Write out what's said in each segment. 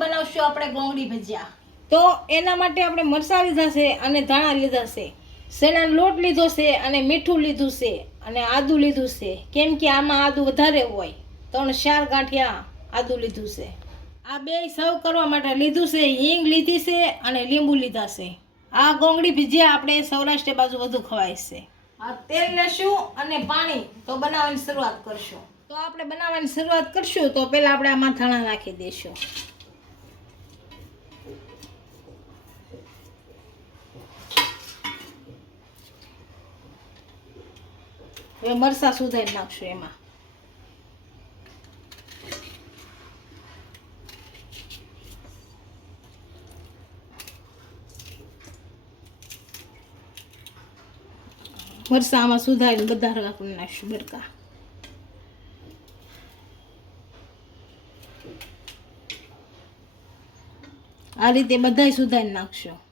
બનાવશું આપણે ગોંગડી ભજીયા? તો એના માટે આપણે મરચાં લીધા છે અને ધાણા લીધા છે. શેણાનો લોટ લીધો છે અને મીઠું લીધું છે અને આદુ લીધું છે. કેમ કે આમાં આદુ વધારે હોય. ત્રણ ચાર ગાંઠિયા આદુ લીધું છે. આ બે સર્વ કરવા માટે લીધું છે હિંગ લીધી છે અને લીંબુ લીધા છે. આ ગોંગડી ભજીયા આપણે સૌરાષ્ટ્ર બાજુ વધુ ખવાય છે. આ તેલ લેશું અને પાણી તો બનાવવાની શરૂઆત કરશું. તો આપણે બનાવવાની શરૂઆત કરશું તો પહેલાં આપણે આમાં ધાણા નાખી દઈશું. હવે મરસા સુધારી નાખશું એમાં. મરસા આમાં સુધારીને બધા રાખી નાખશું બરકા. આ રીતે બધાય સુધારી નાખશું.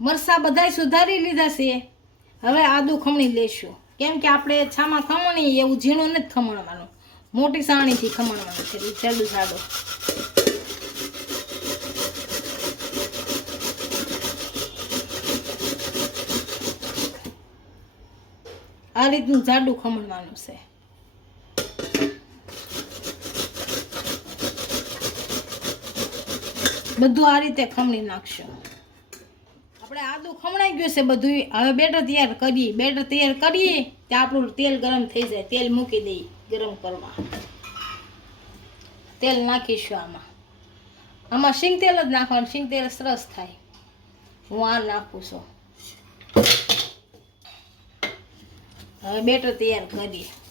મરસા બધાય સુધારી લીધા છે. હવે આદુ ખમણી લેશું. કેમ કે આપણે છામાં ખમણી એવું ઝીણું નથી ખમણવાનું. મોટી સાણીથી ખમણવાનું છે. જાડું જાડું આ રીતનું જાડું ખમણવાનું છે. બધું આ રીતે ખમણી નાખશું. આપણે આદુ ખમણાઈ ગયું છે બધું હવે બેટર તૈયાર કરીએ. બેટર તૈયાર કરીએ ત્યાં આપણું તેલ ગરમ થઈ જાય. તેલ મૂકી દઈએ ગરમ કરવા. તેલ નાખીશું આમાં. આમાં સિંગ તેલ જ નાખવાનું. સિંગ તેલ સરસ થાય. હું આ નાખું છું. હવે બેટર તૈયાર કરીએ.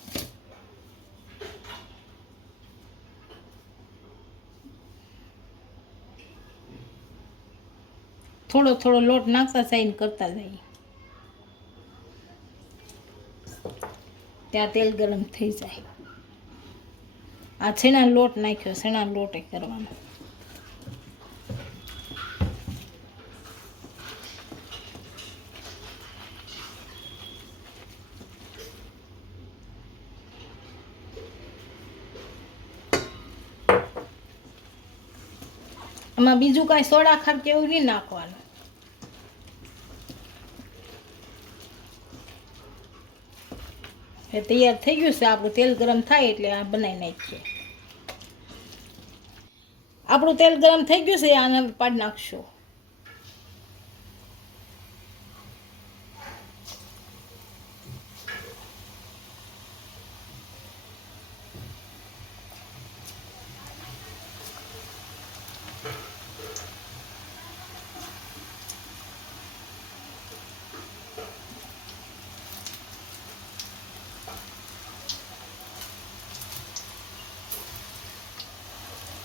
થોડો થોડો લોટ નાખતા સાઈન કરતા જઈએ ત્યાં તેલ ગરમ થઈ જાય. આ છેણા લોટ નાખ્યો છેણા લોટ એ કરવાનો. આમાં બીજું કાંઈ સોડા ખાર કે એવું નહીં નાખવાનું. એ તૈયાર થઈ ગયું છે, આપણું તેલ ગરમ થાય એટલે આ બનાવી નાખીએ. આપણું તેલ ગરમ થઈ ગયું છે, આને પાડી નાખશું.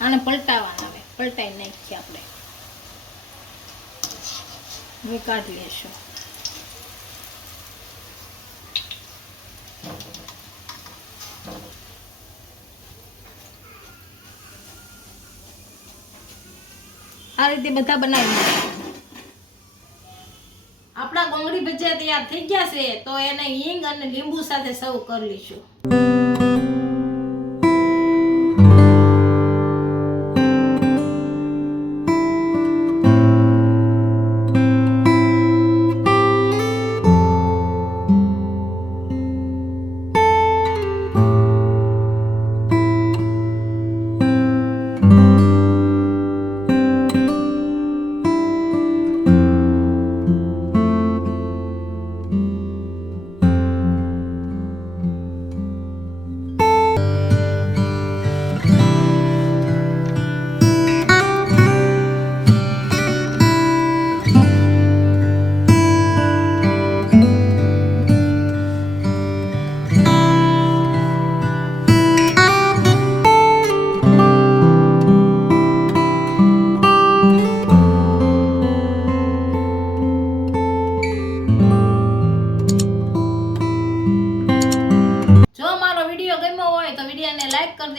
આને પલટાવાના આવે પલટાઈ નાખીએ આપણે. કાઢી લેશું. આ રીતે બધા બનાવી આપણા ગોંગળી ભજીયા તૈયાર થઈ ગયા છે, તો એને હિંગ અને લીંબુ સાથે સર્વ કરી લઈશું.